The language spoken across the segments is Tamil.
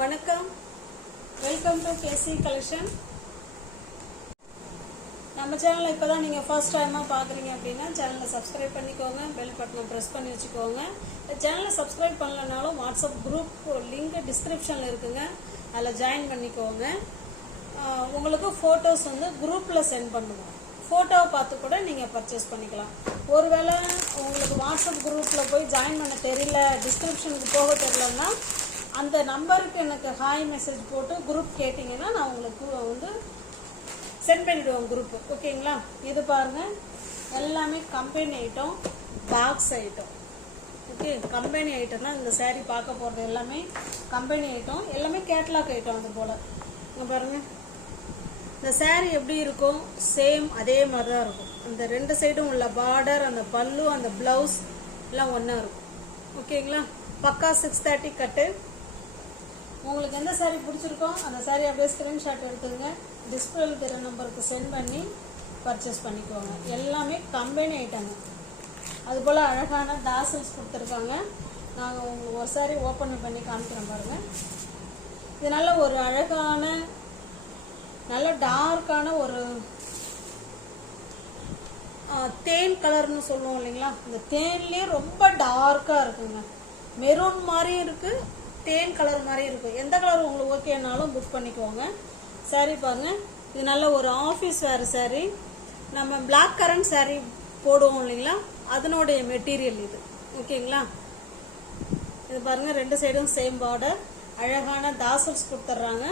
வணக்கம், வெல்கம் டு கேசி கலெக்ஷன். நம்ம சேனலை இப்போ தான் நீங்கள் ஃபர்ஸ்ட் டைமாக பார்க்குறீங்க அப்படின்னா சேனலை சப்ஸ்கிரைப் பண்ணிக்கோங்க, பெல் பட்டனை ப்ரெஸ் பண்ணி வச்சுக்கோங்க. சேனலை சப்ஸ்கிரைப் பண்ணலனாலும் வாட்ஸ்அப் குரூப் லிங்க் டிஸ்கிரிப்ஷனில் இருக்குங்க, அதில் ஜாயின் பண்ணிக்கோங்க. உங்களுக்கு ஃபோட்டோஸ் குரூப்பில் சென்ட் பண்ணுவோம். ஃபோட்டோவை பார்த்து கூட நீங்கள் பர்ச்சேஸ் பண்ணிக்கலாம். ஒருவேளை உங்களுக்கு வாட்ஸ்அப் குரூப்பில் போய் ஜாயின் பண்ண தெரியல, டிஸ்கிரிப்ஷனுக்கு போக தெரியலன்னா அந்த நம்பருக்கு எனக்கு ஹாய் மெசேஜ் போட்டு குரூப் கேட்டிங்கன்னா நான் உங்களுக்கு சென்ட் பண்ணிவிடுவோம் குரூப்பு. ஓகேங்களா? இது பாருங்கள், எல்லாமே company item, box item. Okay, company item தான் இந்த சேரீ பார்க்க போகிறது. எல்லாமே கம்பெனி ஐட்டம், எல்லாமே கேட்லாக் ஐட்டம். அது போல் இங்கே பாருங்கள், இந்த சேரீ எப்படி இருக்கும் சேம் அதே மாதிரி தான் இருக்கும். அந்த ரெண்டு சைடும் உள்ள பார்டர், அந்த பல்லு, அந்த ப்ளவுஸ் எல்லாம் ஒன்றா இருக்கும். ஓகேங்களா? பக்கா 630 கட்டு. உங்களுக்கு எந்த சாரீ பிடிச்சிருக்கோ அந்த சாரீ அப்படியே ஸ்க்ரீன்ஷாட் எடுத்துங்க, டிஸ்பிளேல தெரிய நம்பருக்கு சென்ட் பண்ணி பர்ச்சேஸ் பண்ணிக்கோங்க. எல்லாமே கம்பெனி ஐட்டங்க. அதுபோல் அழகான டாசல்ஸ் கொடுத்துருக்காங்க. நாங்கள் உங்களுக்கு ஒரு சாரீ ஓப்பன் பண்ணி காமிக்கிறோம் பாருங்கள். இது நல்ல ஒரு அழகான, நல்ல டார்க்கான ஒரு தேன் கலர்னு சொல்லுவோம் இல்லைங்களா, இந்த தேன்லேயே ரொம்ப டார்க்காக இருக்குங்க. மெரூன் மாதிரியும் இருக்குது, தேன் கலர் மாதிரி இருக்குது. எந்த கலர் உங்களுக்கு ஓகேனாலும் புக் பண்ணிக்கோங்க. சாரீ பாருங்க, இது நல்ல ஒரு ஆஃபீஸ் வேர் சாரீ. நம்ம பிளாக் கரண்ட் சாரீ போடுவோம் இல்லைங்களா, அதனுடைய மெட்டீரியல் இது. ஓகேங்களா? இது பாருங்க, ரெண்டு சைடும் சேம் பார்டர், அழகான தாசல்ஸ் கொடுத்துட்றாங்க.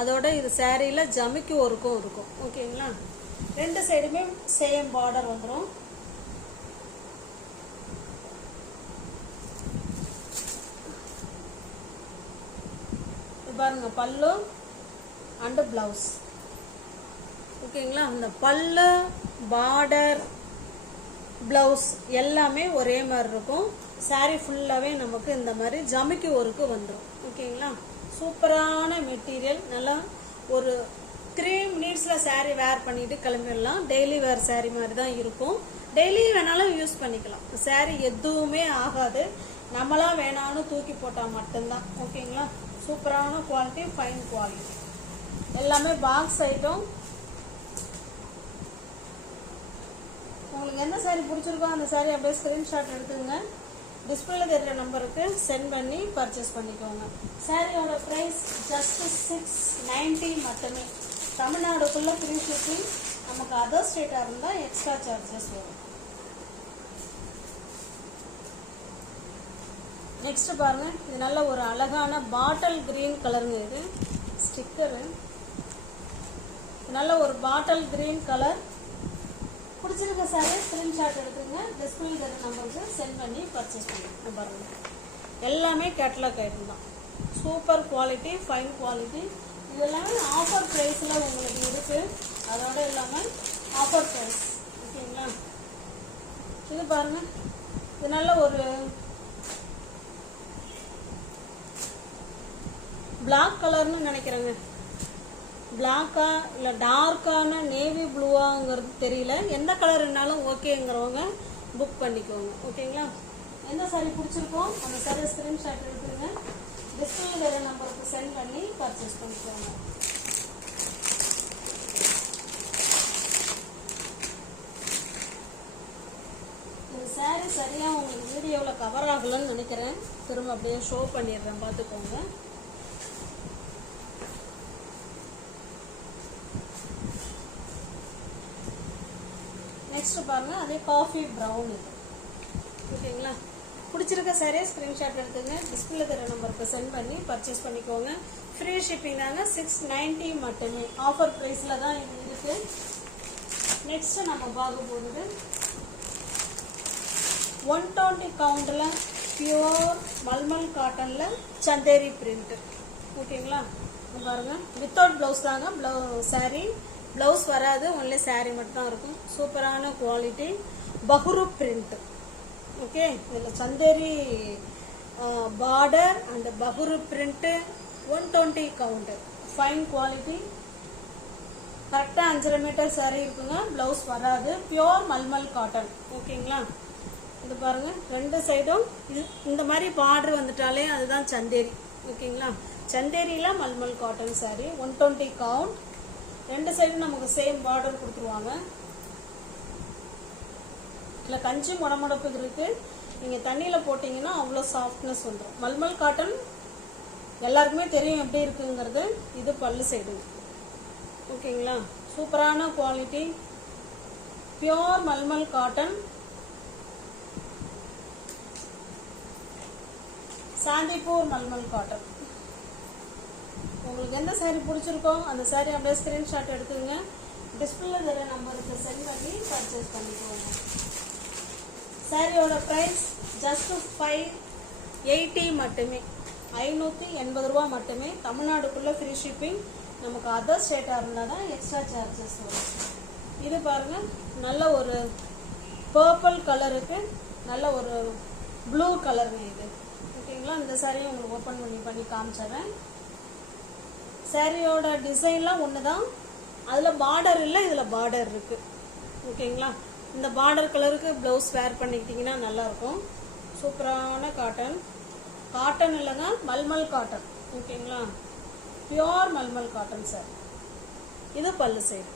அதோட இது சாரியில் ஜமிக்கு ஒர்க்கும் இருக்கும். ஓகேங்களா? ரெண்டு சைடுமே சேம் பார்டர் வந்துடும். பாருங்க, பல்லு அண்ட் பிளவுஸ். ஓகேங்களா? அந்த பல்லு, பார்டர், பிளவுஸ் எல்லாமே ஒரே மாதிரி இருக்கும். சாரீ ஃபுல்லாகவே நமக்கு இந்த மாதிரி ஜமிக்கு ஒர்க்கு வந்துடும். ஓகேங்களா? சூப்பரான மெட்டீரியல். நல்லா ஒரு 3 மினிட்ஸில் சாரீ வேர் பண்ணிட்டு கிளம்பிடலாம். டெய்லி வேர் சாரீ மாதிரி தான் இருக்கும். டெய்லி வேணாலும் யூஸ் பண்ணிக்கலாம். சாரீ எதுவுமே ஆகாது. நம்மளாம் வேணாலும் தூக்கி போட்டால் மட்டும்தான். ஓகேங்களா? சூப்பரான குவாலிட்டி, ஃபைன் குவாலிட்டி. எல்லாமே பாக்ஸ் ஐட்டம். உங்களுக்கு எந்த சாரீ பிடிச்சிருக்கோ அந்த சாரீ அப்படியே ஸ்க்ரீன்ஷாட் எடுத்துங்க, டிஸ்பிளேல தெரிகிற நம்பருக்கு சென்ட் பண்ணி பர்ச்சேஸ் பண்ணிக்கோங்க. சாரியோட ப்ரைஸ் ஜஸ்ட் 690 மட்டுமே. தமிழ்நாடுக்குள்ளே ஃப்ரீ ஷிப்பிங். நமக்கு அதர் ஸ்டேட்டாக இருந்தால் எக்ஸ்ட்ரா சார்ஜஸ் வரும். நெக்ஸ்ட் பாருங்க, இது நல்ல ஒரு அழகான பாட்டில் கிரீன் கலருங்க. இது ஸ்டிக்கரு. நல்ல ஒரு பாட்டில் கிரீன் கலர். பிடிச்சிருக்க சாரி ஸ்க்ரீன்ஷாட் எடுத்துங்க, டிஸ்பிளே தர நம்பருக்கு சென்ட் பண்ணி பர்ச்சேஸ் பண்ணுங்க. பாருங்க, எல்லாமே கேட்லாக் ஐட்டம் தான். Super quality, fine quality. இதெல்லாம் ஆஃபர் ப்ரைஸில் உங்களுக்கு இருக்குது. அதோட இல்லாமல் ஆஃபர் ப்ரைஸ். ஓகேங்களா? இது பாருங்க, இது நல்ல ஒரு பிளாக் கலர்னு நினைக்கிறேங்க. பிளாக்கா இல்லை டார்க்கான நேவி ப்ளூவாங்கிறது தெரியல. எந்த கலர்னாலும் ஓகேங்கிறவங்க புக் பண்ணிக்கோங்க. ஓகேங்களா? எந்த சாரீ பிடிச்சிருக்கோ அந்த சாரீ ஸ்க்ரீன்ஷாட் எடுத்துருங்க, டிஸ்பிளே வேறு நம்பருக்கு சென்ட் பண்ணி பர்ச்சேஸ் பண்ணிக்கோங்க. இந்த சாரீ சரியாக உங்களுக்கு வீடியோவில் கவர் ஆகலன்னு நினைக்கிறேன். திரும்ப அப்படியே ஷோ பண்ணிடுறேன், பார்த்துக்கோங்க. நெக்ஸ்ட் பாருங்க, அதே காஃபி ப்ரௌன். இது ஓகேங்களா? பிடிச்சிருக்க சாரியை ஸ்க்ரீன்ஷாட் எடுத்துங்க, டிஸ்பிளே தர நம்பருக்கு சென்ட் பண்ணி பர்ச்சேஸ் பண்ணிக்கோங்க. ஃப்ரீ ஷிப்பிங் தாங்க, 690 மட்டுமே. ஆஃபர் ப்ரைஸில் தான் இது இருக்கு. நெக்ஸ்ட் நம்ம பார்க்க போகிறது 120 கவுண்டில் பியூர் மல்மல் காட்டனில் சந்தேரி பிரிண்ட். ஓகேங்களா? பாருங்க, வித்தவுட் ப்ளவுஸ் தாங்க சாரீ. ப்ளவுஸ் வராது, ஒன்லி சாரீ மட்டும் தான் இருக்கும். சூப்பரான குவாலிட்டி, பஹுரு பிரிண்ட். ஓகே, இதில் சந்தேரி பார்டர் அண்ட் பஹுரு பிரிண்ட்டு, 120 கவுண்ட், ஃபைன் குவாலிட்டி. கரெக்டாக 5.5 மீட்டர் சாரீ இருக்குங்க. ப்ளவுஸ் வராது, பியோர் மல்மல் காட்டன். ஓகேங்களா? இது பாருங்க, ரெண்டு சைடும் இது இந்த மாதிரி பார்டர் வந்துட்டாலே அதுதான் சந்தேரி. ஓகேங்களா. சந்தேரியில் மல்மல் காட்டன் சாரீ 120 கவுண்ட். 2 சைடும் நமக்கு சேம் பார்டர் கொடுத்துருவாங்க. இல்லை கஞ்சி முடமுடப்பு இருக்குது. நீங்கள் தண்ணியில் போட்டிங்கன்னா அவ்வளோ சாஃப்ட்னஸ் வந்துடும். மல்மல் காட்டன் எல்லாருக்குமே தெரியும் எப்படி இருக்குங்கிறது. இது பல்லு சைடு. ஓகேங்களா. சூப்பரான quality, pure mulmul cotton. Shantipur mulmul cotton. உங்களுக்கு எந்த சாரீ பிடிச்சிருக்கோ அந்த சாரீ அப்படியே ஸ்க்ரீன்ஷாட் எடுத்துங்க. டிஸ்பிளே தர நம்பருக்கு சென்ட் பண்ணி பர்ச்சேஸ் பண்ணிக்கோங்க. சாரியோட ப்ரைஸ் ஜஸ்ட் 580 மட்டுமே, 580 ரூபா மட்டுமே. தமிழ்நாடுக்குள்ளே ஃப்ரீ ஷிப்பிங். நமக்கு அதர் ஸ்டேட்டாக இருந்தால் தான் எக்ஸ்ட்ரா சார்ஜஸ் வரும். இது பாருங்கள், நல்ல ஒரு பர்பிள் கலருக்கு நல்ல ஒரு ப்ளூ கலருங்க இது. ஓகேங்களா. இந்த சாரியை உங்களுக்கு ஓப்பன் பண்ணி காமிச்சிடுறேன். சாரியோட டிசைன்லாம் ஒன்று தான், அதில் பார்டர் இல்லை, இதில் பார்டர் இருக்குது. ஓகேங்களா. இந்த பார்டர் கலருக்கு ப்ளவுஸ் வேர் பண்ணிக்கிட்டிங்கன்னா நல்லாயிருக்கும். சூப்பரான காட்டன். காட்டன் இல்லைங்க, மல்மல் காட்டன். ஓகேங்களா. Pure mulmul cotton sir. இது பல்லு சைடு.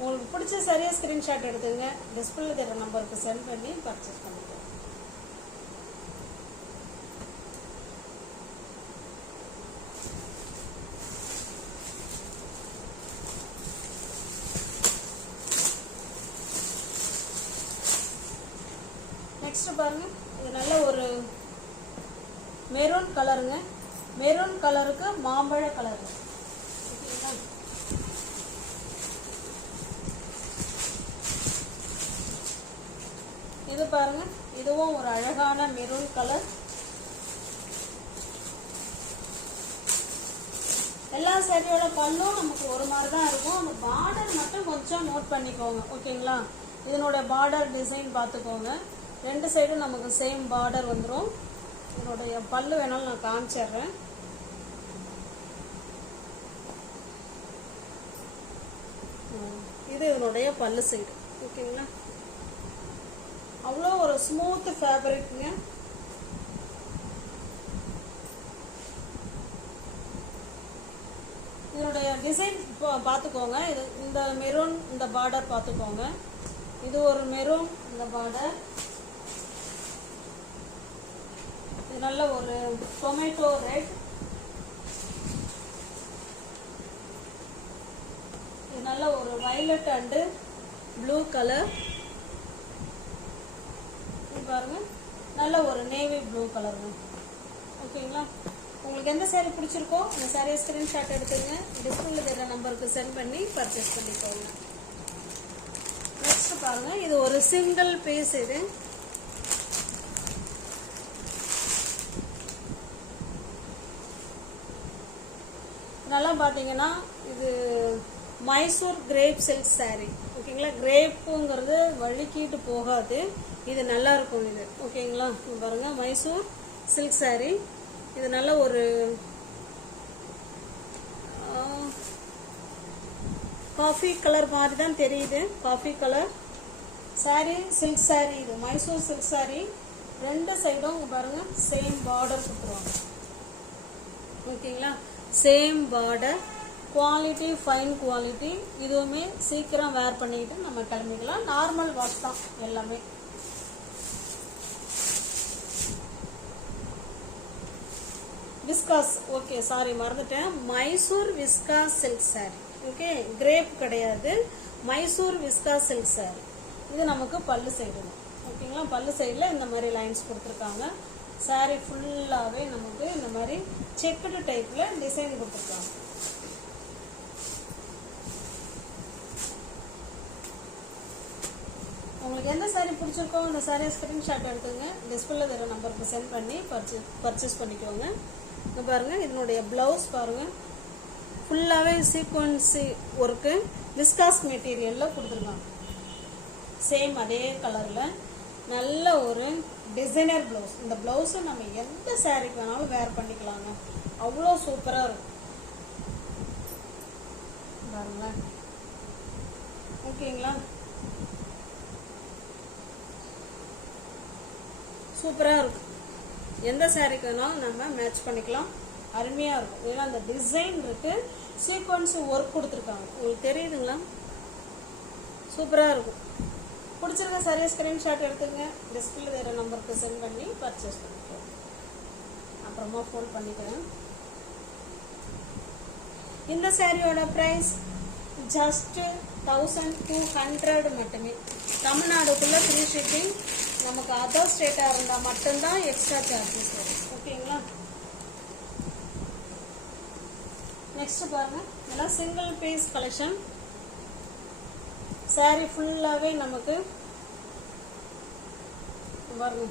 உங்களுக்கு பிடிச்ச சரியாக ஸ்க்ரீன்ஷாட் எடுத்துங்க. டிஸ்பிளே தர நம்பருக்கு சென்ட் பண்ணி பர்ச்சேஸ் பண்ணிக்கோங்க. நெக்ஸ்ட் பாருங்க, இது நல்ல ஒரு மெரூன் கலருங்க. மெரூன் கலருக்கு மாம்பழ கலர். ஓகேங்களா. இது பாருங்க, இதுவும் ஒரு அழகான மெரூன் கலர். எல்லா சாரியோட பல்லும் நமக்கு ஒரு மாதிரி தான் இருக்கும். அந்த பார்டர் மட்டும் கொஞ்சம் நோட் பண்ணிக்கோங்க. ஓகேங்களா. இதனோட பார்டர் டிசைன் பார்த்துக்கோங்க. 2 சைடும் நமக்கு சேம் பார்டர் வந்துடும். இதனுடைய பல்லு வேணாலும் நான் காமிச்சிடுறேன். இது இதனுடைய பல்லு சைடு. ஓகேங்களா. அவ்வளோ ஒரு ஸ்மூத் ஃபேப்ரிக்ங்க. இதனுடைய டிசைன் பார்த்துக்கோங்க. இது இந்த மெரூன், இந்த பார்டர் பார்த்துக்கோங்க. இது ஒரு மெரூன், இந்த பார்டர். இது நல்ல ஒரு டொமேட்டோ ரெட். இது நல்ல ஒரு வயலட் அண்டு ப்ளூ கலர். இது பாருங்க, நல்ல ஒரு நேவி ப்ளூ கலருங்க. ஓகேங்களா. உங்களுக்கு எந்த சாரீ பிடிச்சிருக்கோ அந்த சாரியை ஸ்க்ரீன்ஷாட் எடுத்துங்க. டிஸ்பிளே தர நம்பருக்கு சென்ட் பண்ணி பர்ச்சேஸ் பண்ணிக்கோங்க. நெக்ஸ்ட் பாருங்க, இது ஒரு சிங்கிள் பீஸ். இது நல்லா பார்த்தீங்கன்னா இது மைசூர் கிரேப் சில்க் சாரீ. ஓகேங்களா. கிரேப்புங்கிறது வழுக்கிட்டு போகாது. இது நல்லா இருக்கும் இது. ஓகேங்களா. பாருங்க, மைசூர் சில்க் சாரீ. இது நல்ல ஒரு காஃபி கலர் மாதிரி தான் தெரியுது. Coffee colour sari, silk sari. இது மைசூர் சில்க் சாரீ. 2 சைடும் பாருங்க சேம் பார்டர் கொடுத்துருவாங்க. ஓகேங்களா. Same border. Quality fine quality. இதுவுமே சீக்கிரம் வேர் பண்ணிக்கிட்டு நம்ம கிளம்பிக்கலாம். நார்மல் வாஷ் தான் எல்லாமே. விஸ்காஸ். ஓகே, சாரி மறந்துட்டேன். Mysore viscose silk sari. Okay, crepe கிடையாது, மைசூர் விஸ்காஸ் சில்க் சாரி. இது நமக்கு பல்லு சைடு. ஓகேங்களா. பல்லு சைடில் இந்த மாதிரி லைன்ஸ் கொடுத்துருக்காங்க. சாரி ஃபுல்லாகவே நமக்கு இந்த மாதிரி செக்குடு டைப்பில் டிசைன் கொடுத்துருக்காங்க. உங்களுக்கு எந்த சாரீ பிடிச்சிருக்கோ அந்த சாரியை ஸ்க்ரீன்ஷாட் எடுத்துங்க. டிஸ்பிளே தர நம்பருக்கு சென்ட் பண்ணி பர்ச்சேஸ் பண்ணிக்கோங்க. இங்கே பாருங்கள், இதனுடைய ப்ளவுஸ் பாருங்கள், ஃபுல்லாகவே சீக்வன்சி ஒர்க்கு விஸ்காஸ் மெட்டீரியலில் கொடுத்துருக்காங்க. சேம் அதே கலரில் நல்ல ஒரு டிசைனர் ப்ளவுஸ். இந்த ப்ளவுஸை நம்ம எந்த சாரீக்கு வேணாலும் வேர் பண்ணிக்கலாங்க. அவ்வளோ சூப்பராக இருக்கும் பாருங்களேன். ஓகேங்களா. சூப்பராக இருக்கும். எந்த சாரீக்கு வேணாலும் நம்ம மேட்ச் பண்ணிக்கலாம். அருமையாக இருக்கும். ஏன்னா அந்த டிசைன் இருக்குது, சீக்வன்ஸ் ஒர்க் கொடுத்துருக்காங்க. உங்களுக்கு தெரியுதுங்களா? சூப்பராக இருக்கும். பிடிச்சிருக்க சாரியை ஸ்க்ரீன்ஷாட் எடுத்துங்க, டிஸ்பிளே வேறு நம்பருக்கு சென்ட் பண்ணி பர்ச்சேஸ் பண்ணிக்கலாம். அப்புறமா ஃபோன் பண்ணிக்கிறேன். இந்த சாரியோட ப்ரைஸ் ஜஸ்ட் 1200 மட்டுமே. தமிழ்நாடுக்குள்ளே ஃப்ரீ ஷிப்பிங். நமக்கு அதர் ஸ்டேட்டாக இருந்தால் மட்டும்தான் எக்ஸ்ட்ரா சார்ஜஸ் வரும். ஓகேங்களா? நெக்ஸ்ட் பாருங்க, இதெல்லாம் சிங்கிள் பீஸ் கலெக்ஷன். சாரி ஃபுல்லாகவே நமக்கு பாருங்க,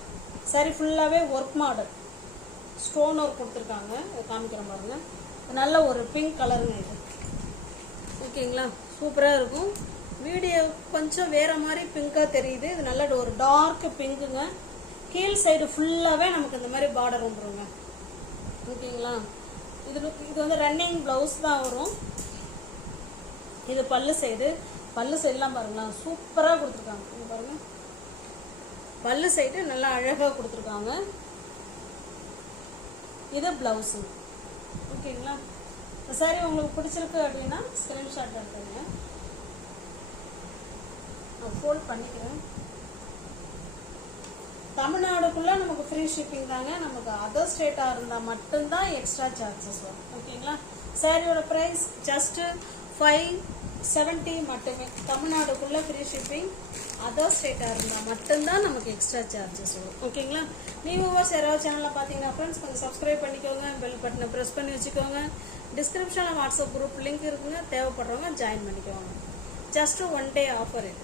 சாரி ஃபுல்லாகவே ஒர்க் மாடல் ஸ்டோன் ஒர்க் கொடுத்துருக்காங்க. காமிக்கிறேன் பாருங்க. நல்ல ஒரு பிங்க் கலருங்க இது. ஓகேங்களா? சூப்பராக இருக்கும். வீடியோ கொஞ்சம் வேற மாதிரி பிங்காக தெரியுது. இது நல்ல ஒரு டார்க் பிங்க்குங்க. கீழ் சைடு ஃபுல்லாகவே நமக்கு இந்த மாதிரி பார்டர் வந்துருங்க. ஓகேங்களா? இது வந்து ரன்னிங் ப்ளவுஸ் தான் வரும். இது பல்லு சைடுலாம் பாருங்களா, சூப்பராக கொடுத்துருக்காங்க. இது பாருங்க, பல்லு சைடு நல்லா அழகாக கொடுத்துருக்காங்க. இது பிளவுஸு. ஓகேங்களா? சாரி உங்களுக்கு பிடிச்சிருக்கு அப்படின்னா ஸ்க்ரீன்ஷாட் எடுத்துங்க. நான் ஃபோல்ட் பண்ணிக்கிறேன். தமிழ்நாடுக்குள்ளே நமக்கு ஃப்ரீ ஷிப்பிங் தாங்க. நமக்கு அதர் ஸ்டேட்டாக இருந்தால் மட்டும்தான் எக்ஸ்ட்ரா சார்ஜஸ் வரும். ஓகேங்களா? சாரியோட ப்ரைஸ் ஜஸ்ட்டு 570 மட்டுமே. தமிழ்நாடுக்குள்ளே ஃப்ரீ ஷிப்பிங், அதர் ஸ்டேட்டாக இருந்தால் மட்டும்தான் நமக்கு எக்ஸ்ட்ரா சார்ஜஸ் வரும். ஓகேங்களா? நீங்கள் யாராவது சேனலில் பார்த்தீங்கன்னா ஃப்ரெண்ட்ஸ் கொஞ்சம் சப்ஸ்கிரைப் பண்ணிக்கோங்க, பெல் பட்டனை ப்ரெஸ் பண்ணி வச்சுக்கோங்க. டிஸ்கிரிப்ஷனில் வாட்ஸ்அப் குரூப் லிங்க் இருக்குங்க, தேவைப்படுறவங்க ஜாயின் பண்ணிக்கோங்க. ஜஸ்ட்டு 1 day ஆஃபர் இது.